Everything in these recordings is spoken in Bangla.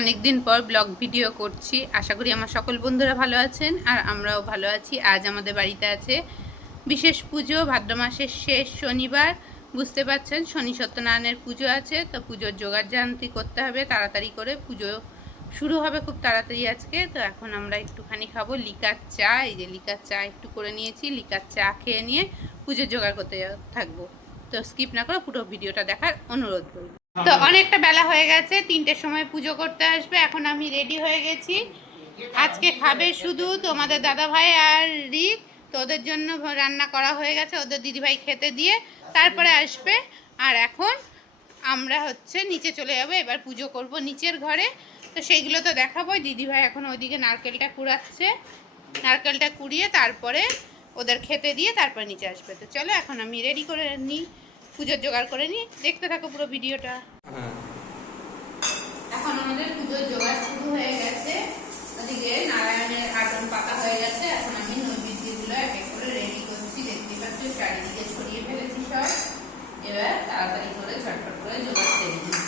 অনেক দিন পর ব্লগ ভিডিও করছি। আশা করি আমার সকল বন্ধুরা ভালো আছেন আর আমরাও ভালো আছি। আজ আমাদের বাড়িতে আছে বিশেষ পুজো, ভাদ্র মাসের শেষ শনিবার। বুঝতে পারছেন, শনি সত্যনারায়ণের পুজো আছে, তো পুজোর জোগাড় জানতি করতে হবে, তাড়াতাড়ি করে পুজো শুরু হবে খুব তাড়াতাড়ি আজকে। তো এখন আমরা একটুখানি খাব লিকার চা, এই যে লিকার চা একটু করে নিয়েছি, লিকার চা খেয়ে নিয়ে পুজোর জোগাড় করতে থাকব। তো স্কিপ না করে পুরো ভিডিওটা দেখার অনুরোধ করব তো অনেকটা বেলা হয়ে গেছে, তিনটের সময় পুজো করতে আসবে, এখন আমি রেডি হয়ে গেছি। আজকে খাবে শুধু তোমাদের দাদা ভাই আর রিক, তো ওদের জন্য রান্না করা হয়ে গেছে, ওদের দিদিভাই খেতে দিয়ে তারপরে আসবে। আর এখন আমরা হচ্ছে নিচে চলে যাব, এবার পুজো করব নিচের ঘরে। তো সেইগুলো তো দেখাবোই, দিদিভাই এখন ওইদিকে নারকেলটা কুড়াচ্ছে। নারকেলটা কুড়িয়ে তারপরে ওদের খেতে দিয়ে তারপরে নিচে আসবে। তো চলো এখন আমি রেডি করে নিই। পুজোর জোগাড় করে নিই দেখতে থাকো পুরো ভিডিওটা। এখন আমাদের পুজোর জোগাড় শুরু হয়ে গেছে। ওদিকে নারায়ণের আটন পাতা হয়ে গেছে। এখন আমি নৈবেদ্যগুলো এক এক করে রেডি করছি। দেখতে পাচ্ছি চারিদিকে ছড়িয়ে ফেলেছি সব। এবার তাড়াতাড়ি করে ঝটপট করে জোগাড় করে নিই।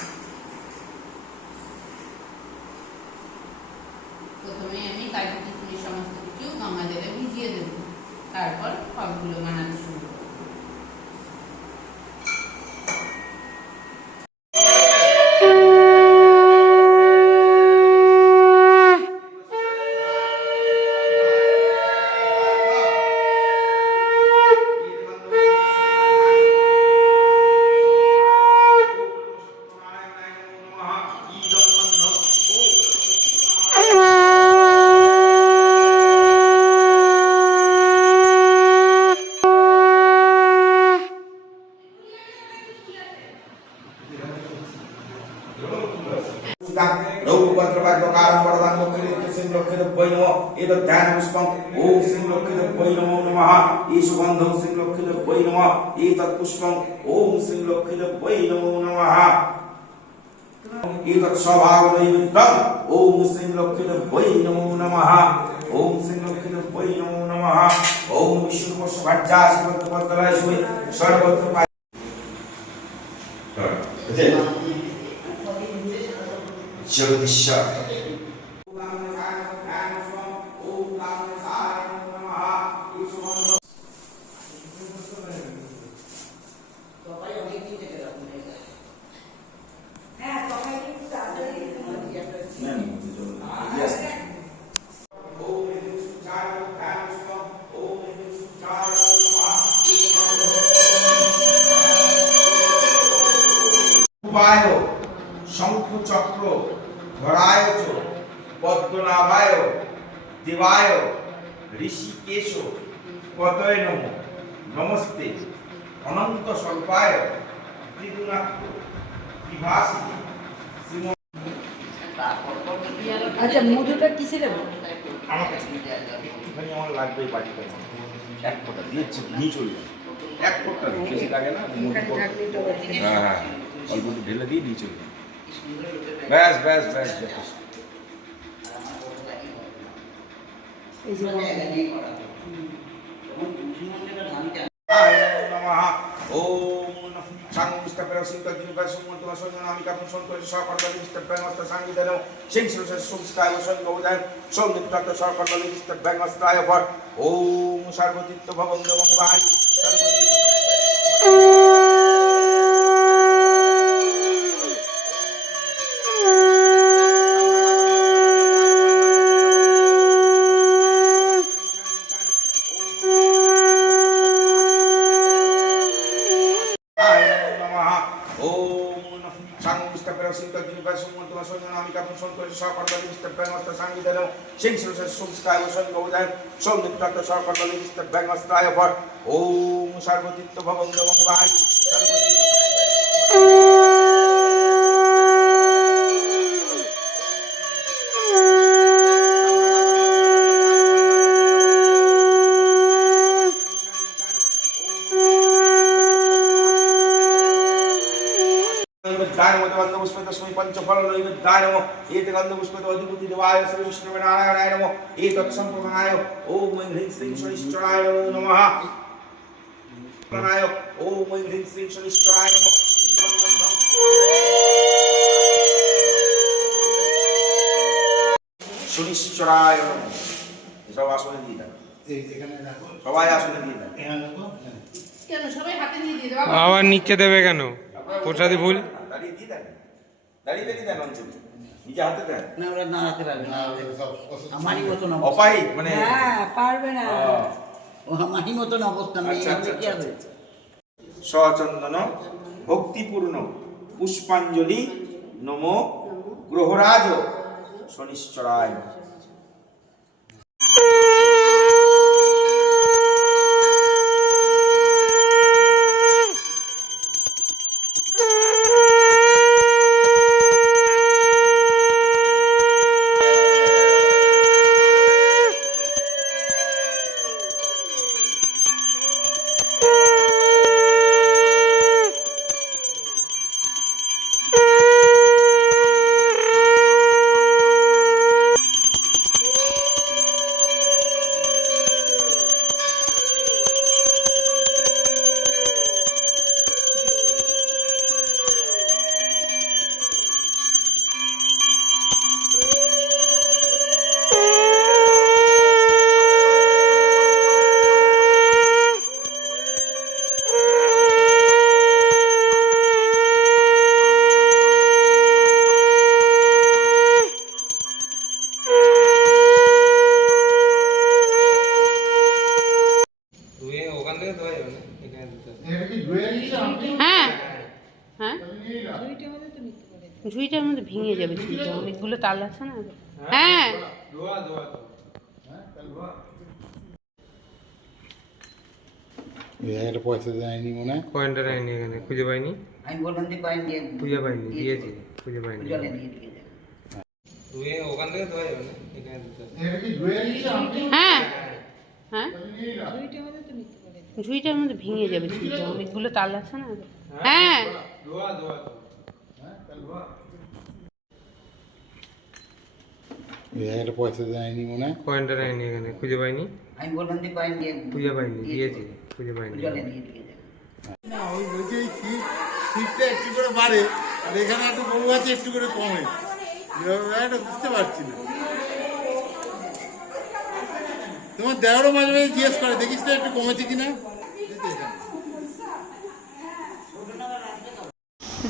প্রথমে আমি কাজু কিশমিশ সমস্ত কিছু গঙ্গা জলে ভিজিয়ে দেবো। তারপর ফলগুলো বানাতে শুরু করব। రౌపద్రవాద్యకారం వరదాం శ్రీ లక్ష్మీ వైనమో ఏదో ధ్యాన పుష్పం ఓం శ్రీ లక్ష్మీ వైనమో నమ ఈ సుగంధం శ్రీ లక్ష్మీ వైనమ ఈ తత్పుష్పం ఓం శ్రీ లక్ష్మీ వైనమో నమ ఏతత్ స్వభావనైమిత్తం ఓం శ్రీ లక్ష్మీ వైనమో నమ ఓం శ్రీ లక్ష్మీ వైనమో నమ ఓం విష్ణు భట్జా శివత్వత్తరాయ శివ 接下 ধরায় চ পদ্মনাভায় দেবায় ঋষিকেশ পদয় নম নমস্তে অনন্ত স্বল্পায় বিভাসী আচ্ছা মধুটা কিসে দেবো আমার কাছে একটুখানি আমার লাগবে এই বাটিতে এক ফোঁটা দিয়েছি নিয়ে চলে যাবে এক ফোঁটা। বেশি লাগে না? হ্যাঁ হ্যাঁ অল্প ঢেলে দিয়ে নিয়ে চলে ব্যাস ব্যাস ব্যাস যথেষ্ট ওম সাং বিষ্ণুপের সিংহ জিনিপায় সুমন্ত নামিকা সন্ত সহকর্তা বিষ্ণুপের মস্ত সাংগীতন সিং সুরস সুমস্কায় বসন্ত উদয় সৌমিত্রাত সহকর্তা বিষ্ণুপের মস্তায় ভট ওম সর্বদিত্য ভবন দেবং বাই সর্বজীব पुष्पतस्मै पञ्चफलनैवेद्याय नमो एतगन्धपुष्पत अधिपति देवाय श्रीविष्णुविनारायणाय नमो एतत्सम्प्रदाय ॐ ऐं ह्रीं श्रीं शनिश्चराय नमो नमः प्रणाय ॐ ऐं ह्रीं श्रीं शनिश्चराय नमो শনিশ্চরায় সব আসনে দিয়ে দেন সবাই আসনে দিয়ে দেন কেন সবাই হাতে নিয়ে দিয়ে আবার নিচে দেবে কেন প্রসাদী ভুল দাঁড়িয়ে দিয়ে দেন। দাঁড়িয়ে দাঁড়িয়ে দেন অঞ্জলি। নিজে হাতে দেন। না ওরা পারবে না। না, ওগুলো সব অসুস্থ। আমারই মতন অপাই মানে হ্যাঁ পারবে না। ও। আমারই মতন অবস্থা নেই আচ্ছা আচ্ছা কি আচ্ছা, হবে? আচ্ছা। সচন্দন ভক্তিপূর্ণ পুষ্পাঞ্জলি নম গ্রহরাজ শনিশ্চরায়। অনেকগুলো তাল আছে না? হ্যাঁ হ্যাঁ, জায়গাটা পয়সা দেয়নি মনে হয়। এখানে? খুঁজে পাইনি? আমি বললাম যে পাইন দিয়ে খুঁজে পাইনি দিয়েছি। খুঁজে পাইনি। ধুয়ে ওখান থেকে ধোয়া যাবে না? এখানে। এটা? হ্যাঁ। হ্যাঁ। ঝুড়িটার মধ্যে ভেঙে যাবে অনেকগুলো তাল আছে না? হ্যাঁ ধোয়া ধোয়া হ্যাঁ, জায়গাটা পয়সা দেয়নি মনে হয়? আইনি এখানে খুঁজে পাইনি? আমি বললাম যে দিয়ে খুঁজে পাইনি দিয়েছি খুঁজে পাইনি। জলে দিয়ে দিয়ে যাবে। না ওই বলছে শীত শীতটা একটু করে বাড়ে আর এখানে একটু বউ আছে একটু করে কমে। এটা বুঝতে পারছি না। তোমার দেওয়ারও মাঝে মাঝে জিজ্ঞেস করে দেখিস তো একটু কমেছে কিনা?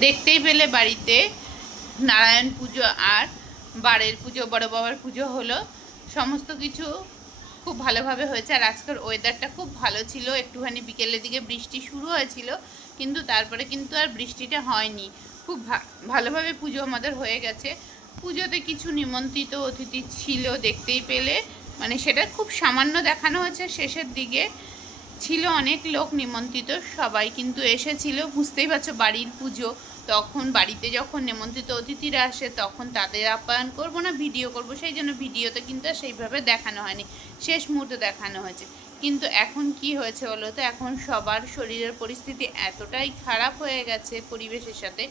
দেখতেই পেলে বাড়িতে নারায়ণ পুজো আর বাড়ির পুজো, বড় বাবার পুজো হলো। সমস্ত কিছু খুব ভালোভাবে হয়েছে। আর আজকের ওয়েদারটা খুব ভালো ছিল। একটুখানি বিকেলের দিকে বৃষ্টি শুরু হয়েছিল, কিন্তু তারপরে কিন্তু আর বৃষ্টিটা হয়নি। খুব ভালোভাবে পুজো আমাদের হয়ে গেছে। পুজোতে কিছু নিমন্ত্রিত অতিথি ছিল দেখতেই পেলে। মানে সেটা খুব সামান্য দেখানো হয়েছে, শেষের দিকে ছিল অনেক লোক নিমন্ত্রিত। সবাই কিন্তু এসেছিল। বুঝতেই পারছ, বাড়ির পুজো তখন বাড়িতে যখন নিমন্ত্রিত অতিথিরা আসে, তখন তাদের আপ্যায়ন করব না, ভিডিও করব। সেই জন্য ভিডিওতে কিন্তু সেইভাবে দেখানো হয়নি। শেষ মুহূর্তে দেখানো হয়েছে। কিন্তু এখন কি হয়েছে বলো তো? এখন সবার শরীরের পরিস্থিতি এতটাই খারাপ হয়ে গেছে পরিবেশের সাথে।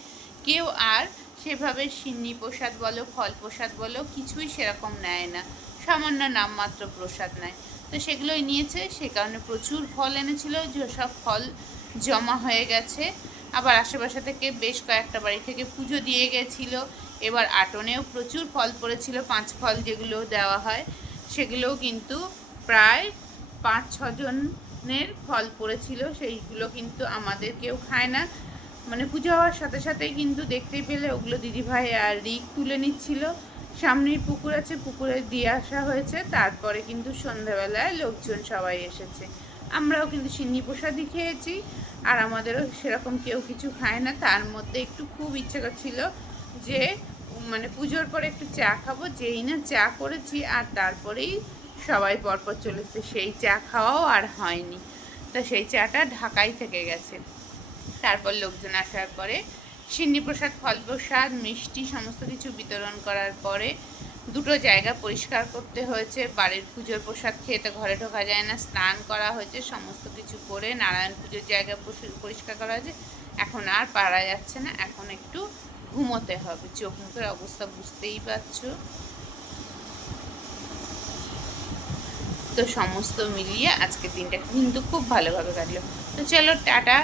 কেউ আর সেভাবে সিন্নি প্রসাদ বলো, ফল প্রসাদ বলো, কিছুই সেরকম নেয় না। সামান্য নামমাত্র প্রসাদ নেয়। তো সেগুলোই নিয়েছে। সে কারণে প্রচুর ফল এনেছিল। যে সব ফল জমা হয়ে গেছে আবার আশেপাশে থেকে বেশ কয়েকটা বাড়ি থেকে পুজো দিয়ে গেছিল। এবার আটনেও প্রচুর ফল পড়েছিল, পাঁচ ফল যেগুলো দেওয়া হয়, সেগুলোও কিন্তু প্রায় পাঁচ, ছজনের ফল পড়েছিল, সেইগুলো কিন্তু আমাদের কেউ খায় না। মানে পুজো হওয়ার সাথে সাথেই কিন্তু দেখতেই পেলে, ওগুলো দিদিভাই আর রিক তুলে নিচ্ছিল। সামনেই পুকুর আছে, পুকুরে দিয়ে আসা হয়েছে, তারপরে কিন্তু সন্ধ্যাবেলায় লোকজন সবাই এসেছে। আমরাও কিন্তু সিন্নি প্রসাদই খেয়েছি, আর আমাদেরও সেরকম কেউ কিছু খায় না। তার মধ্যে একটু খুব ইচ্ছে করছিল যে মানে পুজোর পরে একটু চা খাব, যেই না চা করেছি, আর তারপরেই সবাই পরপর চলেছে। সেই চা খাওয়াও আর হয়নি। তা সেই চাটা ঢাকাই থেকে গেছে। তারপর লোকজন আসার পরে সিন্নি প্রসাদ, ফল প্রসাদ, মিষ্টি, সমস্ত কিছু বিতরণ করার পরে দুটো জায়গা পরিষ্কার করতে হয়েছে। বাড়ির পুজোর প্রসাদ খেয়ে তো ঘরে ঢোকা যায় না। স্নান করা হয়েছে, সমস্ত কিছু করে নারায়ণ পুজোর জায়গা পরিষ্কার করা হয়েছে। এখন আর পারা যাচ্ছে না, এখন একটু ঘুমোতে হবে। চোখ মুখের অবস্থা বুঝতেই পারছ? তো সমস্ত মিলিয়ে আজকে দিনটা কিন্তু খুব ভালোভাবে কাটলো। তো চলো, টাটা।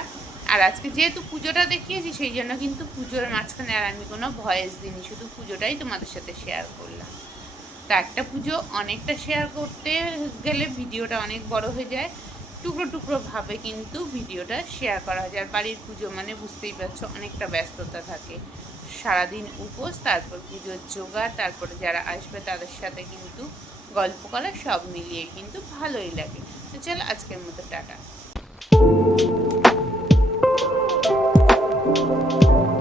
আর আজকে যেহেতু পুজোটা দেখিয়েছি, সেই জন্য কিন্তু পুজোর মাঝখানে আর আমি কোনো ভয়েস দিইনি, শুধু পুজোটাই তোমাদের সাথে শেয়ার করলাম। তা একটা পুজো অনেকটা শেয়ার করতে গেলে ভিডিওটা অনেক বড় হয়ে যায়। টুকরো টুকরো ভাবে কিন্তু ভিডিওটা শেয়ার করা যায় বাড়ির পুজো মানে বুঝতেই পারছ অনেকটা ব্যস্ততা থাকে। সারাদিন উপোস, তারপর পুজোর জোগাড়, তারপরে যারা আসবে তাদের সাথে কিন্তু গল্প করা সব মিলিয়ে কিন্তু ভালোই লাগে। তো চলো আজকের মতো টাটা। Música